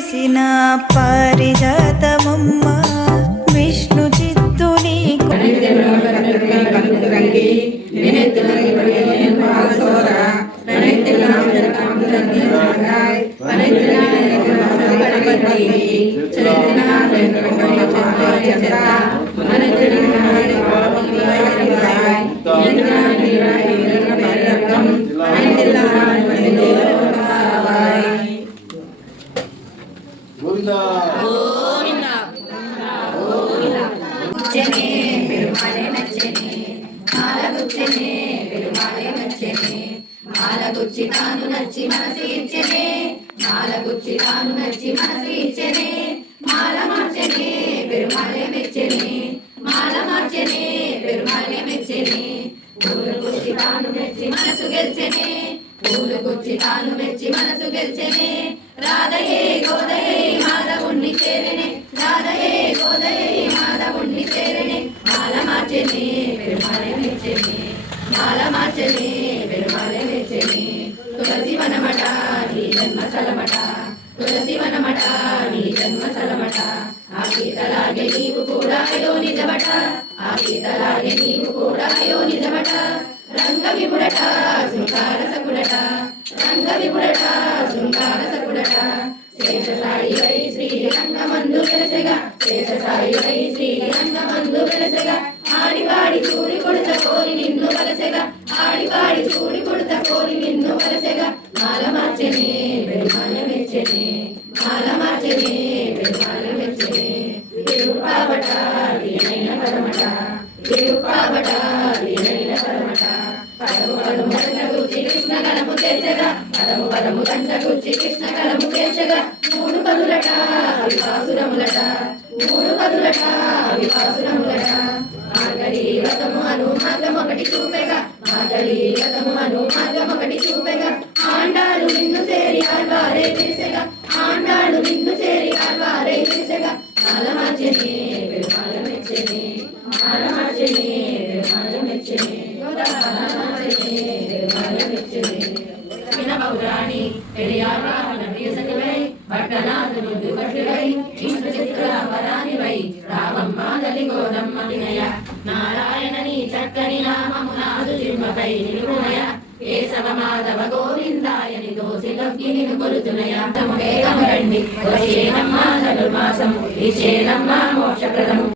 వెలిసిన పారిజాతమమ్మ విష్ణు చిత్తుని మాలగుచ్చి తాను నచ్చి మనసు ఇచ్చనే మాలగుచ్చి తాను నచ్చి మనసు ఇచ్చనే మాల మార్చనే పెరుమాళే మెచ్చనే మాల మార్చనే పెరుమాళే మెచ్చనే పూలు గుచ్చి తాను మెచ్చి మనసు గెల్చెనే పూలు గుచ్చి తాను మెచ్చి మనసు గెల్చెనే రాధయే గోదయే మాధవుణ్ణి చేరనే రాధయే గోదయే మాధవుణ్ణి చేరనే మాల మార్చనే పెరుమాళే మెచ్చనే మాల మార్చనే పెరుమాళే మెచ్చనే తులసి వనమట నీ జన్మ సలమట తులసి వనమట నీ జన్మ సలమట ఆ గీతలాగే నీవు కూడా అయో నిజమట ఆ గీతలాగే నీవు కూడా అయో నిజమట రంగ విపుడట శృంగార సకుడట రంగ విపుడట శృంగార సకుడట శేషసాయి వై శ్రీ రంగమందు వెలసెగా శేషసాయి వై శ్రీ రంగమందు వెలసెగా ఆడిపాడి చూడి కొడుత కోరి నిన్ను వలసెగా ఆడిపాడి చూడి కొడుత కోరి నిన్ను వలసెగా మాల మార్చనే పెరుమాళే మెచ్చనే మాల మార్చనే పెరుమాళే మెచ్చనే తిరుపావట వీణైన పరమట తిరుపావట వీణైన పరమట పదము పదము గంట గుచ్చి కృష్ణ కలము తెచ్చగా పదము పదము గంట గుచ్చి కృష్ణ కలము తెచ్చగా మూడు పదులట విపాసురములట మూడు పదులట విపాసురములట మార్గడి రథము అను మార్గం ఒకటి చూపెగా మార్గడి రథము అను మార్గం ఒకటి చూపెగా ఆండాడు నిన్ను చేరి ఆల్వారే చేసెగా ఆండాడు నిన్ను చేరి ఆల్వారే చేసెగా మాల మార్చనే పెరుమాళ మెచ్చనే మాల మార్చనే పెరుమాళ మెచ్చనే మాల మార్చనే పెరుమాళ మెచ్చనే పౌరాణి పెరియార్ రావణ ప్రియ సఖివై భట్టనాథుడు దుర్భటుడై ఇష్ట చిత్ర వరానివై రామమ్మ తల్లి గోదమ్మ వినయ నారాయణని చక్కని నామము నాదు జిమ్మపై నిలుపునయ కేశవ మాధవ గోవిందాయని దోసి లగ్గి నిన్ను కొలుతునయ వేగము రండి వచ్చేనమ్మ ధనుర్మాసము ఇచ్చేనమ్మ మోక్షప్రదము